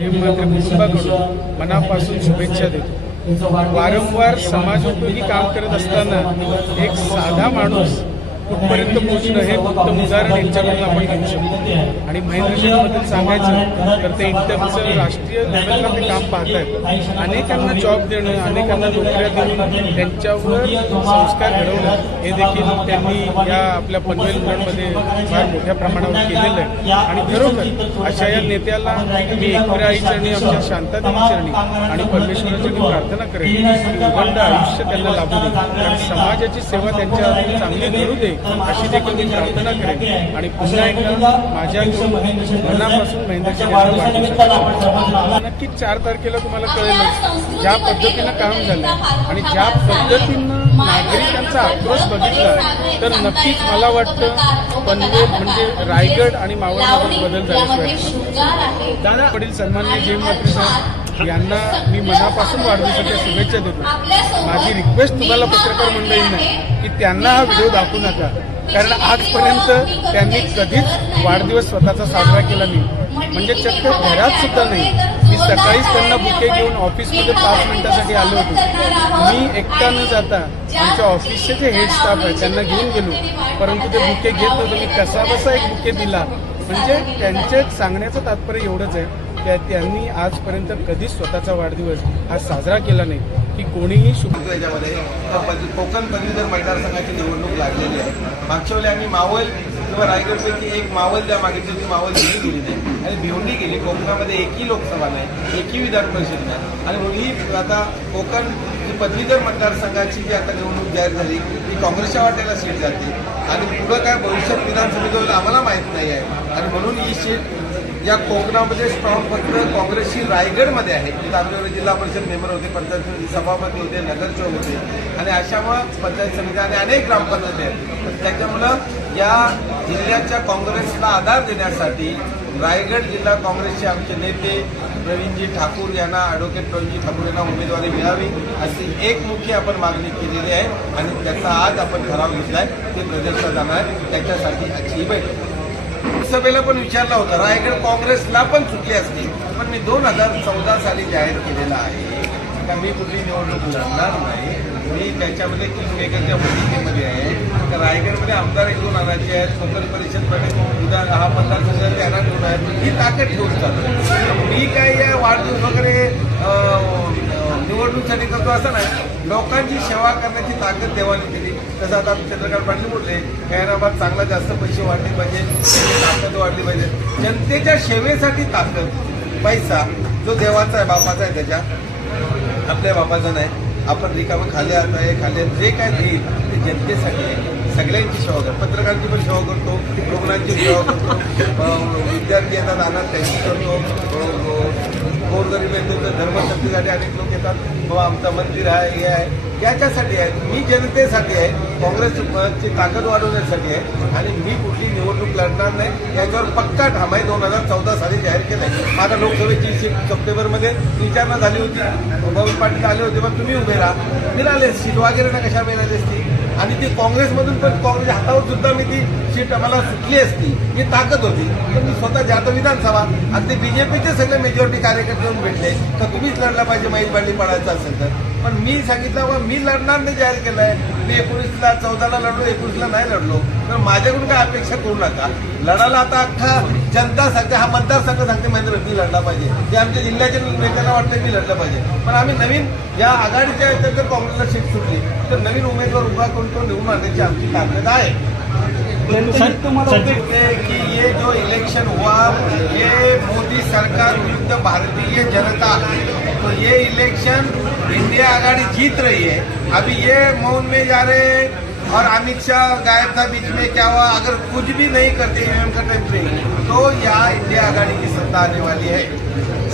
मात्र कुटुंबाकडून मनापासून शुभेच्छा देतो. वारंवार समाजोपयोगी काम करत असताना एक साधा माणूस कुठपर्यंत पोहोचणं हे फक्त उदाहरण यांच्याकडून आपण घेऊ शकतो. आणि महेंद्र सांगायचं तर ते इंटरचं राष्ट्रीय लेवलला ते काम पाहत आहेत अनेकांना जॉब देणं अनेकांना नोकऱ्या देऊन त्यांच्यावर संस्कार घडवणं हे देखील त्यांनी या आपल्या पनवेल मुलांमध्ये फार मोठ्या प्रमाणावर केलेलं आहे. आणि खरोखर अशा या नेत्याला मी एकविरा चरणी आमच्या शांतादेवी चरणी आणि परमेश्वराचरणी मी प्रार्थना करेन की उदंड आयुष्य त्यांना लाभू दे. कारण समाजाची सेवा त्यांच्या चांगली घडू दे. अशी देखील मी प्रार्थना करेन. आणि पुन्हा एकदा माझ्याकडून मनापासून महेंद्रजी नक्कीच चार तारखेला तुम्हाला कळेल ज्या पद्धतीनं काम झालं आणि ज्या पद्धतीनं नागरिकांचा आक्रोश बघितला तर नक्कीच मला वाटतं पनवेल म्हणजे रायगड आणि मावळमध्ये बदल झाल्याशिवाय. दादा वडील सन्मान्य जय मात्रे साहेब यांना मी मनापासून वाढदिवसाच्या शुभेच्छा देतो. माझी रिक्वेस्ट तुम्हाला पत्रकार मंडळींना की त्यांना हा व्हिडिओ दाखवू नका. कारण आजपर्यंत त्यांनी कधीच वाढदिवस स्वतःचा साजरा केला नाही. म्हणजे चक्क घरात सुद्धा नाही. मी सकाळीच त्यांना बुके घेऊन ऑफिसमध्ये पाच मिनिटासाठी आलो होतो. मी एकटा न जाता आमच्या ऑफिसचे जे हेड स्टाफ आहे त्यांना घेऊन गेलो. परंतु ते बुके घेत नव्हतं. मी कसा बसा एक बुके दिला. म्हणजे त्यांचे सांगण्याचं तात्पर्य एवढंच आहे. त्या त्यांनी आजपर्यंत कधीच स्वतःचा वाढदिवस हा साजरा केला नाही की कोणीही शुक्र याच्यामध्ये पद- कोकण पदवीधर मतदारसंघाची निवडणूक लागलेली आहे. मागच्या वेळी आम्ही मावल किंवा रायगडपैकी एक मावल त्या मागितली होती मावल दिली गेली नाही. आणि भिवंडी गेली कोकणामध्ये एकही लोकसभा नाही एकही विधान परिषद नाही. आणि म्हणून ही आता कोकण पदवीधर मतदारसंघाची जी आता निवडणूक जाहीर झाली ती काँग्रेसच्या वाटेला सीट जाते. आणि पुढं काय भविष्यात विधानसभेत होईल आम्हाला माहीत नाही आहे. आणि म्हणून ही सीट या कोकणामध्ये स्ट्रॉंग फक्त काँग्रेसची रायगडमध्ये आहे. तिथं जिल्हा परिषद मेंबर होते पंचायत समिती सभापती होते नगरसेवक होते. आणि अशामुळं पंचायत समिती आणि अनेक ग्रामपंचायती आहेत. त्याच्यामुळं या जिल्ह्याच्या काँग्रेसला आधार देण्यासाठी रायगड जिल्हा काँग्रेसचे आमचे नेते प्रवीणजी ठाकूर यांना ॲडव्होकेट प्रवीणजी ठाकूर यांना उमेदवारी मिळावी अशी एक मुख्य आपण मागणी केलेली आहे. आणि त्याचा आज आपण ठराव घेतलाय ते प्रदर्शन जाणार आहे. त्याच्यासाठी आजची बैठक. सभेला पण विचारला होता. रायगड काँग्रेसला पण चुकली असती. पण मी दोन हजार चौदा साली जाहीर केलेला आहे. का मी कुठली निवडणूक लढणार नाही? मी त्याच्यामध्ये किंगमेकरच्या भूमिकेमध्ये आहे. तर रायगडमध्ये आमदार एक दोन आणायचे आहेत स्वतंत्र परिषद प्रमुख दहा हा मतदारसंघ त्यांना निवडून आहे ही ताकद ठेवून चालू मी काय या वाढदिवस वगैरे निवडणूकसाठी निवडणुकीसाठी करतो असं नाही. लोकांची सेवा करण्याची ताकद देवाने दिली. तसं आता चंद्रकांत पाटील बोलले खैराबाद चांगला जास्त पैसे वाढले पाहिजे ताकद वाढली पाहिजे. जनतेच्या सेवेसाठी ताकद पैसा जो देवाचा आहे बापाचा आहे त्याच्या आपल्या बापाचा नाही. आपण रिकामं खाली आत आहे खाली जे काय देईल ते जनतेसाठी आहे. सगळ्यांची सेवा करतो. पत्रकारांची पण सेवा करतो रुग्णांची सेवा करतो. विद्यार्थी येतात आणत त्यांची करतो. गोरगरीब येतो तर धर्मशक्तीसाठी अनेक लोक येतात. बाबा आमचं मंदिर आहे हे आहे. याच्यासाठी आहे. मी जनतेसाठी आहे. काँग्रेसची ताकद वाढवण्यासाठी आहे. आणि मी कुठली निवडणूक लढणार नाही याच्यावर पक्का ठाम आहे दोन हजार चौदा साली जाहीर केलं आहे माझा लोकसभेची सीट सप्टेंबरमध्ये विचारणा झाली होती. भाऊ पाटील आले होते मग तुम्ही उभे राहा. मिळाले सीट वगैरे ना कशा मिळाली असती? आणि ती काँग्रेसमधून पण काँग्रेस हातावर सुद्धा मी ती सीट आम्हाला सुटली असती ही ताकद होती. तर मी स्वतः जातो विधानसभा अगदी बीजेपीचे सगळे मेजॉरिटी कार्यकर्ते भेटले. तर तुम्हीच लढला पाहिजे महेश बांडली पडायचं असेल तर. पण मी सांगितलं बा मी लढणार नाही जाहीर केलं आहे मी एकोणीसला चौदाला लढलो एकोणीसला नाही लढलो. तर माझ्याकडून काय अपेक्षा करू नका. लढायला आता अख्खा जनता सांगते हा मतदारसंघ सांगते महेंद्र मी लढला पाहिजे. जे आमच्या जिल्ह्याच्या नेत्यांना वाटतं मी लढलं पाहिजे. पण आम्ही नवीन या आघाडीच्या जर काँग्रेसला सीट सुटली. तर नवीन उमेदवार उभा करून तो निवडून आणण्याची आमची ताकद आहे. कि ये जो इलेक्शन हुआ ये मोदी सरकार विरुद्ध भारतीय जनता. तो ये इलेक्शन इंडिया आघाड़ी जीत रही है। अभी ये मौन में जा रहे हैं और अमित शाह गायब था बीच में क्या हुआ? अगर कुछ भी नहीं करते ईवीएम का टेम्परिंग तो यहाँ इंडिया आघाड़ी की सत्ता आने वाली है।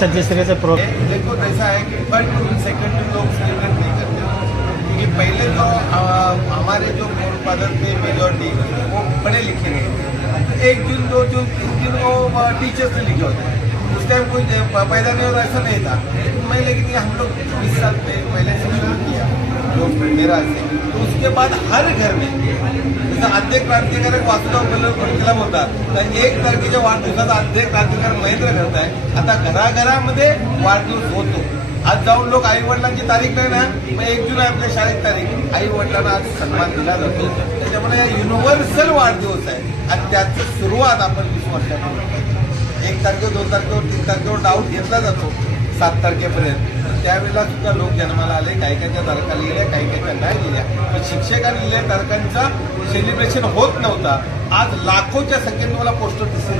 सर जिस तरह से प्रो देखो ऐसा है कि बट सेकंड लोग सेलिब्रेट नहीं करते। क्योंकि पहले जो हमारे जो उत्पादक थे मेजोरिटी वो पढ़े लिखे नहीं थे। एक जून दो जून तीन जून वो टीचर्स ने लिखे होते। उस टाइम कोई पैदा नहीं होता ऐसा नहीं था मैं लेकिन ये हम लोग बीस साल पे- पहले से शुरू किया जो मेरा से तो उसके बाद हर घर में जसं आद्य क्रांतिकारक वासुदेव कलर कलम होता तर एक तारखेच्या वाढदिवसाचा आद्य क्रांतिकारक महेंद्र करताय. आता घराघरामध्ये वाढदिवस होतो. आज जाऊन लोक आई वडिलांची तारीख नाही ना? मग एक जून आहे आपल्या शाळेत तारीख. आई वडिलांना आज सन्मान दिला जातो. त्याच्यामुळे हा युनिव्हर्सल वाढदिवस आहे. आणि त्याची सुरुवात आपण वीस वर्षापूर्वी एक तारखेवर दोन तारखेवर तीन तारखेवर डाऊट घेतला जातो. सात तारखेपर्यंत. त्यावेळेला सुद्धा लोक जन्माला आले. काही काहीच्या तारखा लिहिल्या काही काहीच्या नाही लिहिल्या. पण शिक्षकांनी लिहिल्या तारखांचा सेलिब्रेशन होत नव्हता. आज लाखोच्या संख्येने मला पोस्टर दिसत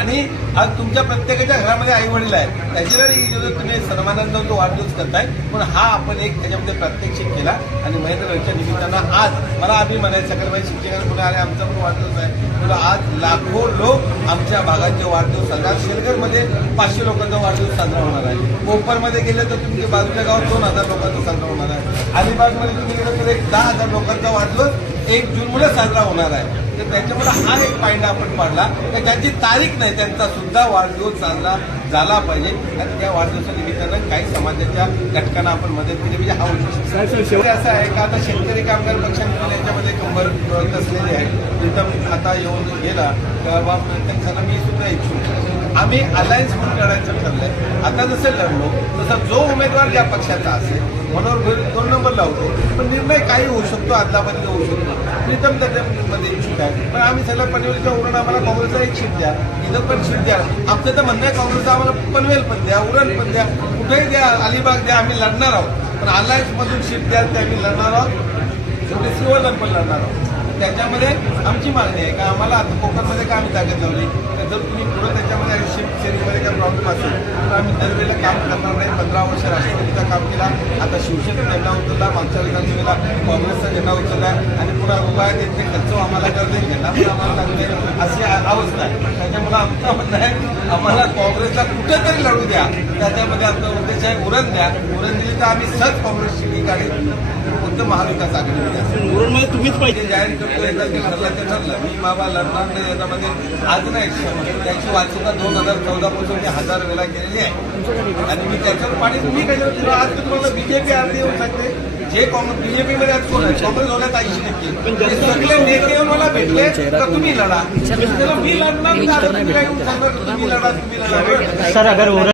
आणि आज तुमच्या प्रत्येकाच्या घरामध्ये आई वडील आहेत त्याची जरी तुम्ही सन्मानांचा तो वाढदिवस करताय पण हा आपण एक त्याच्यामध्ये प्रात्यक्षिक केला. आणि महेंद्रच्या निमित्तानं आज मला आम्ही म्हणायचं सकाळी माझ्या शिक्षकांना पुढे आले आमचा पण वाढदिवस आहे. पण आज लाखो लोक आमच्या भागाचे वाढदिवस साजरा शेलगरमध्ये पाचशे लोकांचा वाढदिवस साजरा होणार आहे. कोपरमध्ये गेलं तर तुमच्या बाजूच्या गावात दोन हजार लोकांचा साजरा होणार आहे. अलिबागमध्ये तुम्ही गेलं तर एक दहा हजार लोकांचा वाढदिवस. एक जूनमुळे साजरा होणार आहे. तर त्याच्यामुळे हा एक पायंडा आपण पाडला. की ज्यांची तारीख नाही त्यांचा सुद्धा वाढदिवस साजरा झाला पाहिजे. आणि त्या वाढदिवसानिमित्तानं काही समाजाच्या घटकांना आपण मदत केली. म्हणजे हा उद्देश. शेवटी असं आहे का? आता शेतकरी कामगार पक्षाने पण याच्यामध्ये कंबर कसलेली आहे. प्रीतम आता येऊन गेला बाप त्यांना मी सुद्धा इच्छुक. आम्ही अलायन्स म्हणून लढायचं ठरलंय. आता जसं लढलो तसं जो उमेदवार ज्या पक्षाचा असेल मनोहर दोन नंबर लावतो पण निर्णय काही होऊ शकतो आदलाबदली होऊ शकतो. प्रीतम त्याच्यामध्ये इच्छुक आहे. पण आम्ही सगळ्या पनवेलच्या उरण आम्हाला काँग्रेसला एक सीट द्या इथं पण सीट द्या. आमचं तर म्हणणं आहे काँग्रेसला आम्हाला पनवेल पण द्या उरण पण द्या कुठेही द्या अलिबाग द्या आम्ही लढणार आहोत. पण अलायन्समधून सीट द्या ते आम्ही लढणार आहोत. शेवटी पण लढणार आहोत. त्याच्यामध्ये आमची मागणी आहे. का आम्हाला आता कोकणमध्ये का आम्ही ताकद लावली? तर जर तुम्ही पुढं त्याच्यामध्ये शिफ्ट शेअरिंगमध्ये काय प्रॉब्लेम असेल तर आम्ही दरवेळेला काम करणार नाही. पंधरा वर्ष राष्ट्रपतीचा काम केला. आता शिवसेना झेंडा उचलला मागच्या विधानसभेला काँग्रेसचा झेंडा उचलला आणि पुन्हा उपाय देते खर्च आम्हाला करते झेंडा पण आम्हाला लागते अशी अवस्था आहे. त्याच्यामुळे आमचं म्हणणं आहे आम्हाला काँग्रेसला कुठेतरी लढू द्या. त्याच्यामध्ये आमचा उद्देश आहे उरण द्या. उरण दिली तर आम्ही सहज काँग्रेसची ठिकाणी फक्त महाविकास आघाडीमध्ये असेल तुम्हीच ते जाहीर करतो एकदा ते ठरलं ते ठरलं. मी बाबा लढणार नाही याच्यामध्ये आज नाही त्याची वाचुका दोन हजार चौदा पासून मी हजार वेळा केलेली आहे. आणि मी त्याच्यावर पाणी तुम्ही दिलं? आज तुम्हाला बीजेपी अर्धी येऊन सांगते. जे काँग्रेस बीजेपीमध्ये आज कोण आहे? काँग्रेस होण्यात ऐंशी टक्के. सगळे नेते मला भेटले तर तुम्ही लढा. मी लढणार तुम्ही लढा तुम्ही लढा. सर अगर